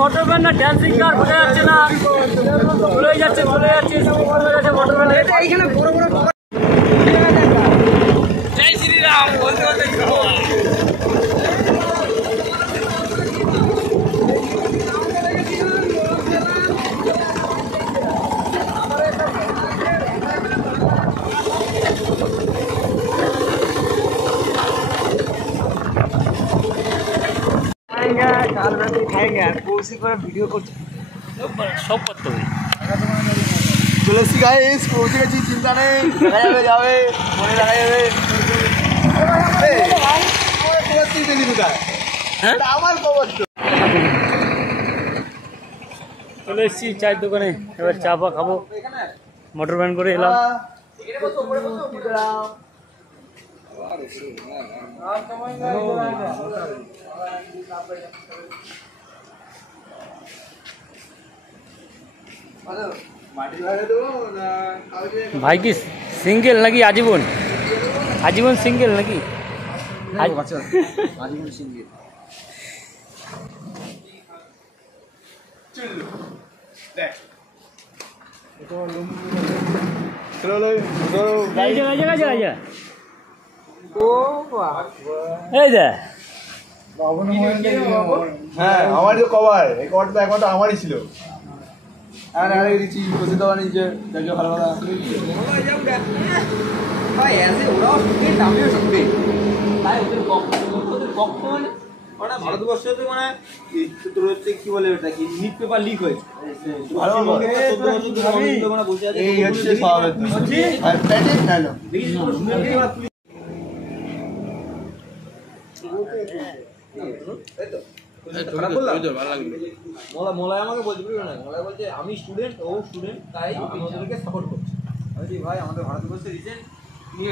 Motor van না dancing কার বোঝা যাচ্ছে না, চলে যাচ্ছে মোটর ভ্যান। এইখানে বড় বড় জয় শ্রীরাম বলতে বলতে ভিডিও করছে সব করতে হবে। চলে এসছি গাইস, পৌঁছে গেছি, চিন্তা নেই, দেখা যাবে মনে দেখা যাবে। আমার খবর তো চলে এসছি চায়ের দোকানে, এবার চা পা খাবো, মোটর ভ্যান করে এলাম। ভাই কি সিঙ্গেল নাকি আজীবন? আজীবন সিঙ্গেল নাকি? আজীবন সিঙ্গেল। হ্যাঁ আমারই তো কভার, এই কভারটা একমাত্র আমারই ছিল। আরে দিচ্ছি বসে দেওয়া নিজে দেখো ভালো কথা ভাই এসে ওরাও শুনবে, আমিও শুনবে। তাই ওদের পক্ষ মানে ভারতবর্ষতে মানে তোর হচ্ছে কি বলে ওটা কি নিট পেপার লিক হয়েছে ভালো মানে বসে আছে। এই হচ্ছে স্বাভাবিক আর প্যাটেন্ট নালো মোলাই আমাকে বলতে পারবে না, মোলাই বলছে আমি স্টুডেন্ট, ও স্টুডেন্ট, তাই আমি ওদেরকে সাপোর্ট করছি। আমি ভাই আমাদের ভারতবর্ষে রিসেন্ট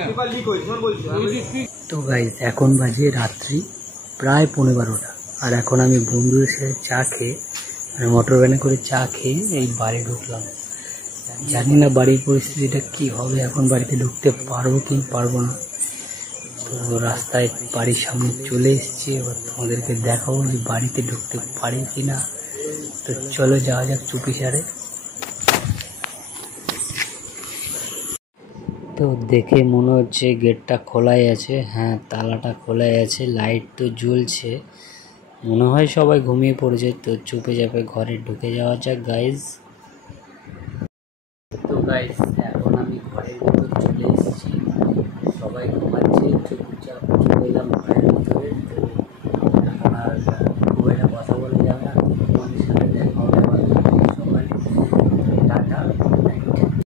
পেপার লিক হয়েছে বলছি। তো গাইস এখন বাজে রাত্রি প্রায় 11:15, আর এখন আমি বন্ধুদের সাথে চা খেয়ে মানে মোটর ভ্যানে করে চা খেয়ে এই বাড়ি ঢুকলাম। জানি না বাড়ির পরিস্থিতিটা কি হবে, এখন বাড়িতে ঢুকতে পারবো কি পারবো না। তো রাস্তায় বাড়ির সামনে চলে এসেছি, এবার তোমাদেরকে দেখাবো যে বাড়িতে ঢুকতে পারি কি না। তো চলো যাওয়া যাক চুপি সারে। তো দেখে মনে হচ্ছে গেটটা খোলাই আছে, হ্যাঁ তালাটা খোলাই আছে, লাইট তো জ্বলছে, মনে হয় সবাই ঘুমিয়ে পড়েছে। তো চুপে চাপে ঘরে ঢুকে যাওয়া যাক গাইজ। তো গাইজ